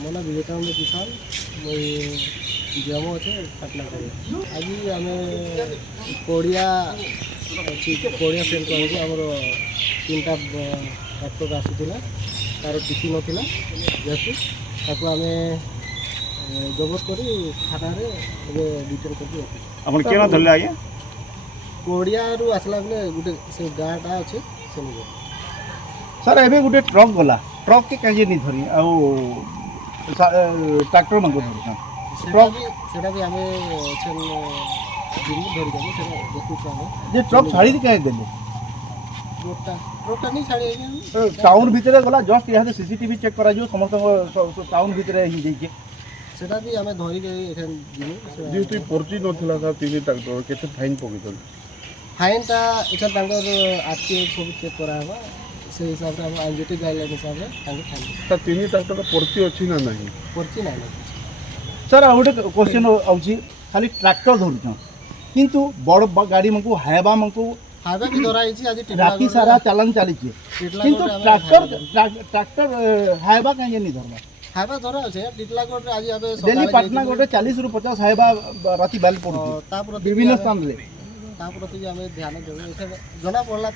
मोना विवेकानंद किसान मुई जमो अच्छे पाटना आज आम कोड़िया कोड़िया सेल कर आमर तीन टा ट्रैक्टर आसूला तार टिकी नाला जेहेतु ताको आम जबत कर थाना रिटर्न कर कोड़िया आसला बेले गोटे से गाँटा अच्छे से सर एबे गोटे ट्रक गला ट्रक के कहीं नहीं धरी ट्रैक्टर मन को धरी सेटा भी आमे छन दिन धरि जाबो सेटा देखु छाने जे ट्रक छाड़ी के देले रोटा नहीं छाड़ी हम टाउन भीतर गला जस्ट यहाँ सीसीटीवी चेक करा जो समस्त टाउन भीतर ही जाइके सेटा भी आमे धरि के एखन दिनु जे तु पर्ची नथिला था तीन ट्रैक्टर केते फाइन पकितल फाइन ता एटा तांगर आरटीओ सब चेक कराबा से हिसाब से हम आईजीटी गाइडलाइन हिसाब से तांगे फाइन ता तीन ट्रैक्टर का पर्ची अछि ना नहीं पर्ची नहीं सर गोटे क्वेश्चन आउची खाली ट्रैक्टर धरुछन किंतु बड़ गाड़ी मको हायबा मको हायबा भी धरा आइछि आज राती सारा चालन चली किंतु ट्रैक्टर हायबा कहीं नहीं धरबा हायबा धरा আছে টিটলাগড় रे आज आबे दिल्ली पटना गोटे 40 रु 50 हायबा राती बेल पड़ुछि ता प्रति विभिन्न स्थान रे ता प्रति आमे ध्यान देबे जना पड़ला।